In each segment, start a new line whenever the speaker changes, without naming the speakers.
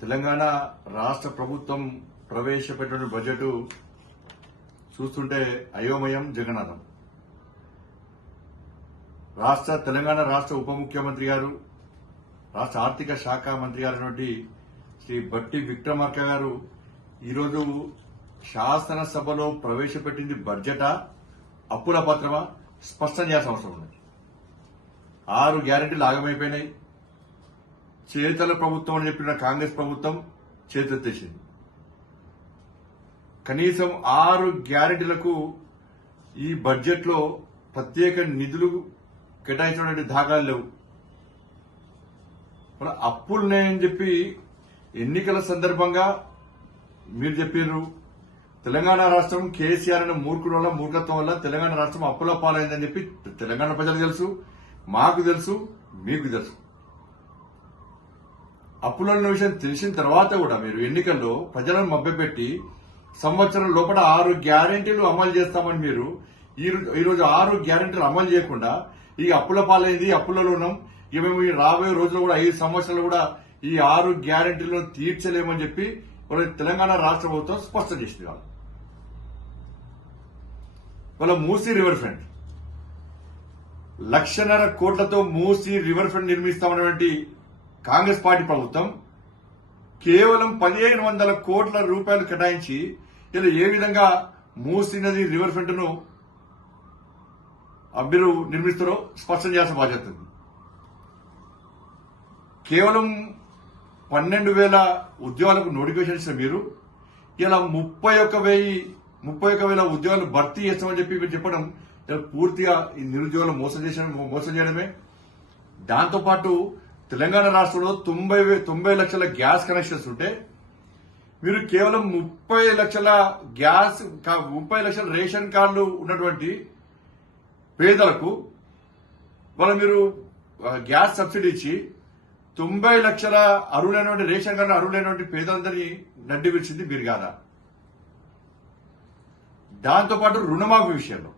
తెలంగాణ రాష్ట్ర ప్రభుత్వం ప్రవేశపెట్టిన బడ్జెట్ చూస్తుంటే అయోమయం జగన్నాథం. రాష్ట్ర తెలంగాణ రాష్ట్ర ఉప ముఖ్యమంత్రి గారు రాష్ట్ర ఆర్థిక శాఖ మంత్రి గారైనటువంటి శ్రీ బట్టి విక్రమార్క గారు ఈరోజు శాసనసభలో ప్రవేశపెట్టింది బడ్జెటా అప్పుల పత్రమా? స్పష్టం చేయాల్సిన అవసరం ఉంది. ఆరు గ్యారెంటీలు ఆగమైపోయినాయి. చేతల ప్రభుత్వం అని చెప్పిన కాంగ్రెస్ ప్రభుత్వం చేతెత్తేసింది కనీసం ఆరు గ్యారెంటీలకు ఈ బడ్జెట్లో ప్రత్యేక నిధులు కేటాయించినటువంటి దాఖలు లేవు. మరి అప్పులున్నాయని చెప్పి ఎన్నికల సందర్భంగా మీరు చెప్పారు తెలంగాణ రాష్ట్రం కేసీఆర్ అనే మూర్ఖుడు వల్ల మూర్ఖత్వం వల్ల తెలంగాణ రాష్ట్రం అప్పుల పాలైందని చెప్పి తెలంగాణ ప్రజలకు తెలుసు మాకు తెలుసు మీకు తెలుసు. అప్పుల ఉన్న విషయం తెలిసిన తర్వాత కూడా మీరు ఎన్నికల్లో ప్రజలను మభ్యపెట్టి సంవత్సరం లోపల ఆరు గ్యారెంటీలు అమలు చేస్తామని మీరు ఈ రోజు ఆరు గ్యారెంటీలు అమలు చేయకుండా ఈ అప్పుల పాలైంది అప్పులలో ఉన్నాం ఇక మేము ఈ రాబోయే రోజుల్లో కూడా ఐదు సంవత్సరాలు కూడా ఈ ఆరు గ్యారంటీలను తీర్చలేమని చెప్పి తెలంగాణ రాష్ట్ర ప్రభుత్వం స్పష్టం చేసింది వాళ్ళు వాళ్ళ మూసీ రివర్ ఫ్రంట్. లక్షన్నర కోట్లతో మూసి రివర్ ఫ్రంట్ నిర్మిస్తామన్నటువంటి కాంగ్రెస్ పార్టీ ప్రభుత్వం కేవలం పదిహేను వందల కోట్ల రూపాయలు కేటాయించి ఇలా ఏ విధంగా మూసీ నది రివర్ ఫ్రంట్ను మీరు నిర్మిస్తారో స్పష్టం చేయాల్సిన బాధ్యత ఉంది. కేవలం పన్నెండు వేల ఉద్యోగాలకు నోటిఫికేషన్ ఇచ్చిన మీరు ఇలా ముప్పై ఒక్క వెయ్యి ముప్పై ఒక్క వేల ఉద్యోగాలు భర్తీ చేస్తామని చెప్పి మీరు చెప్పడం ఇలా పూర్తిగా ఈ నిరుద్యోగులు మోసం చేసిన మోసం చేయడమే. దాంతోపాటు తెలంగాణ రాష్ట్రంలో తొంభై తొంభై లక్షల గ్యాస్ కనెక్షన్స్ ఉంటే మీరు కేవలం ముప్పై లక్షల గ్యాస్ ముప్పై లక్షల రేషన్ కార్డులు ఉన్నటువంటి పేదలకు వాళ్ళ మీరు గ్యాస్ సబ్సిడీ ఇచ్చి తొంభై లక్షల అరువులైనటువంటి రేషన్ కార్డు అరువులైనటువంటి పేదలందరినీ నడ్డి విడిచింది మీరు కాదా? దాంతోపాటు రుణమాఫీ విషయంలో.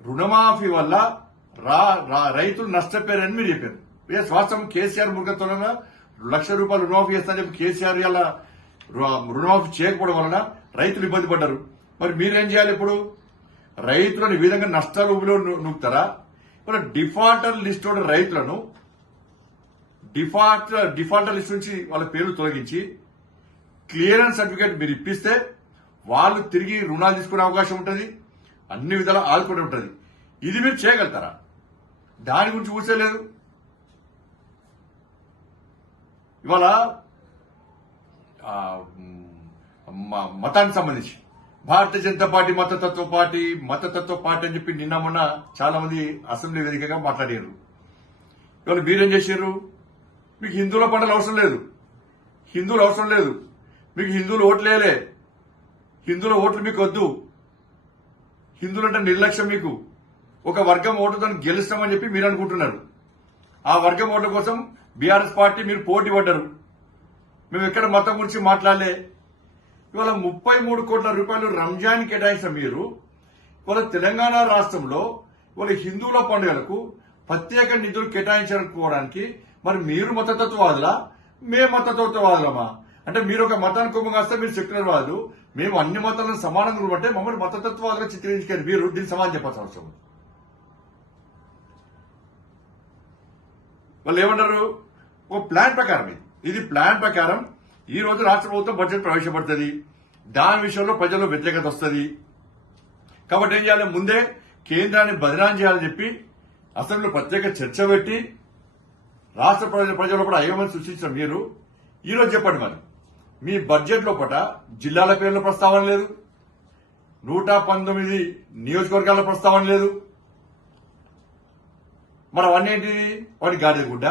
రుణమాఫీ వల్ల రైతులు నష్టపోయారని మీరు చెప్పారు. ఏ వాస్తవం కేసీఆర్ ముఖత్వంగా లక్ష రూపాయలు రుణమాఫీ చేస్తా చెప్పి కేసీఆర్ ఇలా రుణమాఫీ చేయకపోవడం వలన రైతులు ఇబ్బంది పడ్డారు. మరి మీరేం చేయాలి ఇప్పుడు? రైతులను ఈ విధంగా నష్టాలు నూపుతారా మరి డిఫాల్టర్ లిస్ట్ ఉన్న రైతులను డిఫాల్ట్ డిఫాల్టర్ లిస్ట్ నుంచి వాళ్ళ పేర్లు తొలగించి క్లియరెన్స్ సర్టిఫికేట్ మీరు ఇప్పిస్తే వాళ్ళు తిరిగి రుణాలు తీసుకునే అవకాశం ఉంటుంది. అన్ని విధాలా ఆదుకుని ఉంటుంది. ఇది మీరు చేయగలుగుతారా? దాని గురించి ఊసేలేదు ఇవాళ మతానికి సంబంధించి భారతీయ జనతా పార్టీ మతతత్వ పార్టీ మతతత్వ పార్టీ అని చెప్పి నిన్న మొన్న చాలా మంది అసెంబ్లీ వేదికగా మాట్లాడారు. ఇవాళ మీరేం చేశారు? మీకు హిందువుల పంటలు అవసరం లేదు. హిందువులు అవసరం లేదు. మీకు హిందువులు ఓట్లేలే హిందువుల ఓట్లు మీకు వద్దు. హిందువులు అంటే నిర్లక్ష్యం మీకు. ఒక వర్గం ఓటుతో గెలుస్తామని చెప్పి మీరు అనుకుంటున్నారు. ఆ వర్గం ఓట్ల కోసం బీఆర్ఎస్ పార్టీ మీరు పోటీ పడ్డారు. మేము ఎక్కడ మతం గురించి మాట్లాడలే. ఇవాళ ముప్పై మూడు కోట్ల రూపాయలు రంజాన్ కేటాయించిన మీరు. ఇవాళ తెలంగాణ రాష్ట్రంలో ఇవాళ హిందువుల పండుగలకు ప్రత్యేక నిధులు కేటాయించుకోవడానికి మరి మీరు మతతత్వవాదులా? మేము మతతత్వవాదులమా? అంటే మీరు ఒక మతానికి కొమ్ము కాస్తే మీరు సెక్యులర్ వాదు మేము అన్ని మతాలను సమానంగా ఉంటే మమ్మల్ని మతతత్వాదులు చిత్రించుకొని మీరు. దీనికి సమాధానం చెప్పాల్సిన అవసరం వాళ్ళు ఏమన్నారు ఒక ప్లాన్ ప్రకారం ఇది ఇది ప్లాన్ ప్రకారం ఈ రోజు రాష్ట్ర ప్రభుత్వం బడ్జెట్ ప్రవేశపడుతుంది. దాని విషయంలో ప్రజల్లో వ్యతిరేకత వస్తుంది. కాబట్టి ఏం చేయాలి? ముందే కేంద్రాన్ని బదినాం చేయాలని చెప్పి అసెంబ్లీలో ప్రత్యేక చర్చ పెట్టి రాష్ట్ర ప్రజల ప్రజల కూడా అయోమని సృష్టించిన మీరు ఈ రోజు చెప్పండి మరి. మీ బడ్జెట్ లోపల జిల్లాల పేర్ల ప్రస్తావన లేదు. నూట పంతొమ్మిది నియోజకవర్గాల ప్రస్తావన లేదు. మరి అవన్నీ ఏంటి వాడి గాడిద గుడ్డ.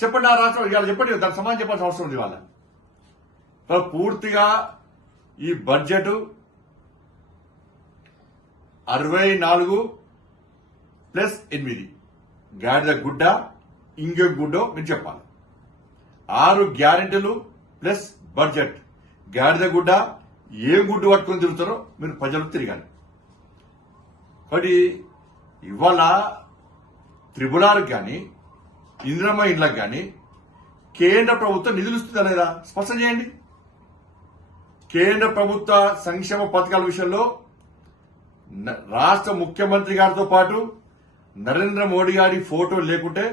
చెప్పండి ఆ రాష్ట్రం ఇవాళ చెప్పండి దానికి సమాధానం చెప్పాల్సిన అవసరం ఉంది వాళ్ళ పూర్తిగా ఈ బడ్జెట్ అరవై నాలుగు ప్లస్ ఎనిమిది. గాడిద గుడ్డ ఇంకే గుడ్డో మీరు చెప్పాలి. ఆరు గ్యారెంటీలు ప్లస్ బడ్జెట్. గాడిద గుడ్డ ఏ గుడ్డు పట్టుకొని తిరుగుతారో మీరు ప్రజలు తిరగాలి కాబట్టి ఇవాళ త్రిబులార్కి కానీ ఇందిరమ్మ ఇండ్లకు కానీ కేంద్ర ప్రభుత్వం నిధులు ఇస్తుందా లేదా స్పష్టం చేయండి. కేంద్ర ప్రభుత్వ సంక్షేమ పథకాల విషయంలో రాష్ట్ర ముఖ్యమంత్రి గారితో పాటు నరేంద్ర మోడీ గారి ఫోటో లేకుంటే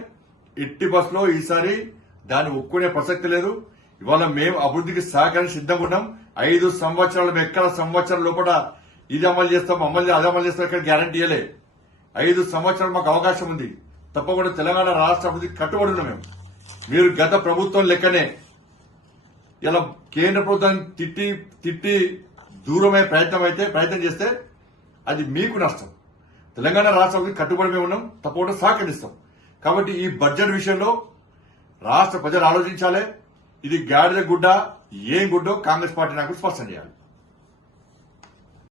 ఎట్టి బస్సులో ఈసారి దాన్ని ఒప్పుకునే ప్రసక్తి లేదు. ఇవాళ మేము అభివృద్ధికి సహకరించి సిద్ధంగా ఉన్నాం. ఐదు సంవత్సరాలు ఎక్కడ సంవత్సరం లోపల ఇది అమలు చేస్తాం అమలు అది అమలు చేస్తాం ఇక్కడ గ్యారంటీ ఇవ్వలే ఐదు సంవత్సరాలు మాకు అవకాశం ఉంది. తప్పకుండా తెలంగాణ రాష్ట్ర అభివృద్ధికి కట్టుబడి ఉన్నాం మేము. మీరు గత ప్రభుత్వం లెక్కనే ఇలా కేంద్ర ప్రభుత్వాన్ని తిట్టి తిట్టి దూరమయ్యే ప్రయత్నం అయితే ప్రయత్నం చేస్తే అది మీకు నష్టం. తెలంగాణ రాష్ట్ర అభివృద్ధికి కట్టుబడి మేము ఉన్నాం తప్పకుండా సహకరిస్తాం. కాబట్టి ఈ బడ్జెట్ విషయంలో రాష్ట్ర ప్రజలు ఆలోచించాలి. ఇది గాడిద గుడ్డ ఏం గుడ్డో కాంగ్రెస్ పార్టీ నాకు స్పష్టం చేయాలి.